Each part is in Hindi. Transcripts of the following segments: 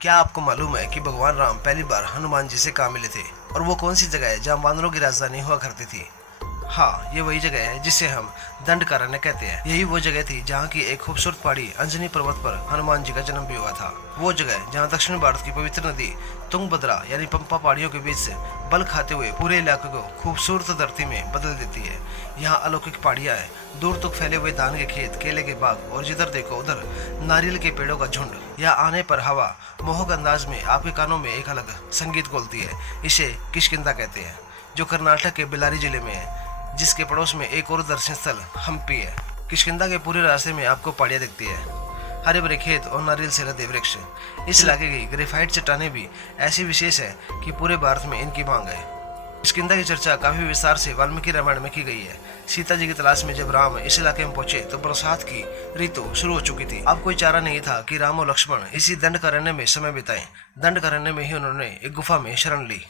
क्या आपको मालूम है कि भगवान राम पहली बार हनुमान जी से कहाँ मिले थे और वो कौन सी जगह है जहाँ वानरों की राजधानी हुआ करती थी? हाँ, ये वही जगह है जिसे हम दंडकारण्य कहते हैं। यही वो जगह थी जहाँ की एक खूबसूरत पहाड़ी अंजनी पर्वत पर हनुमान जी का जन्म भी हुआ था। वो जगह जहाँ दक्षिण भारत की पवित्र नदी तुंगभद्रा यानी पंपा पहाड़ियों के बीच से बल खाते हुए पूरे इलाके को खूबसूरत धरती में बदल देती है। यहाँ अलौकिक पहाड़ियाँ हैं, दूर तक फैले हुए धान के खेत, केले के बाग और जिधर देखो उधर नारियल के पेड़ों का झुंड। यहाँ आने पर हवा मोहक अंदाज में आपके कानों में एक अलग संगीत घोलती है। इसे किष्किंधा कहते हैं, जो कर्नाटक के बेल्लारी जिले में है, जिसके पड़ोस में एक और दर्शन स्थल हम्पी है। किष्किंधा के पूरे रास्ते में आपको पहाड़ियाँ दिखती है, हरे भरे खेत और नारियल से लदे वृक्ष। इस इलाके की ग्रेफाइट चट्टानें भी ऐसी विशेष है कि पूरे भारत में इनकी मांग है। किष्किंधा की चर्चा काफी विस्तार से वाल्मीकि रामायण में की गई है। सीता जी की तलाश में जब राम इस इलाके में पहुंचे तो बरसात की ऋतु शुरू हो चुकी थी। अब कोई चारा नहीं था कि राम और लक्ष्मण इसी दंडकारण्य में समय बिताएं। दंडकारण्य में ही उन्होंने एक गुफा में शरण ली।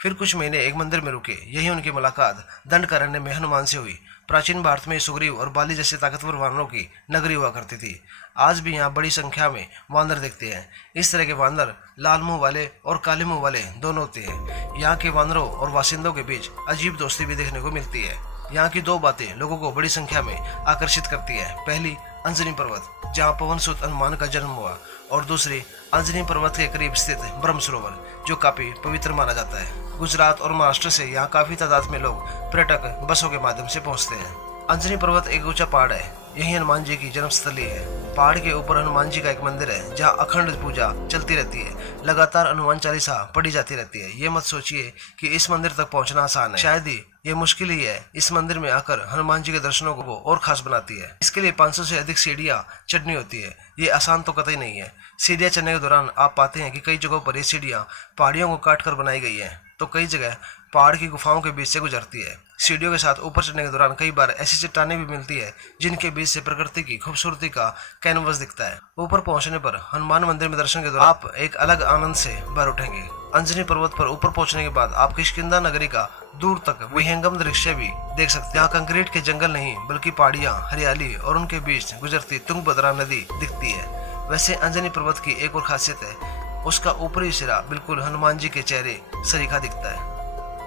फिर कुछ महीने एक मंदिर में रुके। यही उनकी मुलाकात दंडकारण्य में हनुमान से हुई। प्राचीन भारत में सुग्रीव और बाली जैसे ताकतवर वानरों की नगरी हुआ करती थी। आज भी यहाँ बड़ी संख्या में वानर दिखते हैं। इस तरह के वानर लाल मुंह वाले और काले मुंह वाले दोनों होते हैं। यहाँ के वानरों और बासिंदों के बीच अजीब दोस्ती भी देखने को मिलती है। यहाँ की दो बातें लोगों को बड़ी संख्या में आकर्षित करती है। पहली, अंजनी पर्वत जहाँ पवन सुत हनुमान का जन्म हुआ, और दूसरी अंजनी पर्वत के करीब स्थित ब्रह्म सरोवर जो काफी पवित्र माना जाता है। गुजरात और महाराष्ट्र से यहाँ काफी तादाद में लोग पर्यटक बसों के माध्यम से पहुँचते हैं। अंजनी पर्वत एक ऊंचा पहाड़ है। यही हनुमान जी की जन्मस्थली है। पहाड़ के ऊपर हनुमान जी का एक मंदिर है जहाँ अखंड पूजा चलती रहती है। लगातार हनुमान चालीसा पढ़ी जाती रहती है। ये मत सोचिए कि इस मंदिर तक पहुंचना आसान है, शायद ही ये मुश्किल ही है। इस मंदिर में आकर हनुमान जी के दर्शनों को और खास बनाती है। इसके लिए 500 से अधिक सीढ़ियाँ चढ़नी होती है। ये आसान तो कतई नहीं है। सीढ़ियाँ चढ़ने के दौरान आप पाते हैं कि कई जगहों पर ये सीढ़ियाँ पहाड़ियों को काट कर बनाई गई है, तो कई जगह पहाड़ की गुफाओं के बीच से गुजरती है। सीढ़ियों के साथ ऊपर चढ़ने के दौरान कई बार ऐसी चट्टानें भी मिलती है जिनके बीच से प्रकृति की खूबसूरती का कैनवस दिखता है। ऊपर पहुंचने पर हनुमान मंदिर में दर्शन के दौरान आप एक अलग आनंद से भर उठेंगे। अंजनी पर्वत पर ऊपर पहुंचने के बाद आप किष्किंधा नगरी का दूर तक विहंगम दृश्य भी देख सकते हैं। यहाँ कंक्रीट के जंगल नहीं बल्कि पहाड़ियाँ, हरियाली और उनके बीच गुजरती तुंगभद्रा नदी दिखती है। वैसे अंजनी पर्वत की एक और खासियत है, उसका ऊपरी सिरा बिल्कुल हनुमान जी के चेहरे सरीखा दिखता है।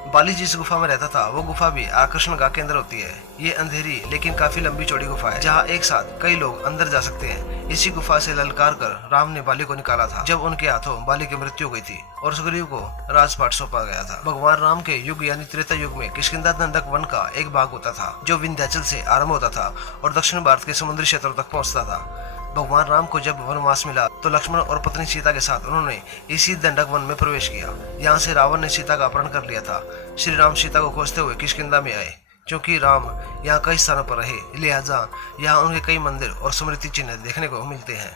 बाली जिस गुफा में रहता था वो गुफा भी आकर्षण का केंद्र होती है। ये अंधेरी लेकिन काफी लंबी चौड़ी गुफा है जहाँ एक साथ कई लोग अंदर जा सकते हैं। इसी गुफा से ललकार कर राम ने बाली को निकाला था जब उनके हाथों बाली की मृत्यु हो गई थी और सुग्रीव को राजपाट सौंपा गया था। भगवान राम के युग यानी त्रेता युग में किष्किंधा दंडक वन का एक भाग होता था जो विंध्याचल से आरंभ होता था और दक्षिण भारत के समुद्री क्षेत्रों तक पहुँचता था। भगवान राम को जब वनवास मिला तो लक्ष्मण और पत्नी सीता के साथ उन्होंने इसी दंडक वन में प्रवेश किया। यहाँ से रावण ने सीता का अपहरण कर लिया था। श्री राम सीता को खोजते हुए किष्किंधा में आए। क्योंकि राम यहाँ कई स्थानों पर रहे, लिहाजा यहाँ उनके कई मंदिर और स्मृति चिन्ह देखने को मिलते हैं।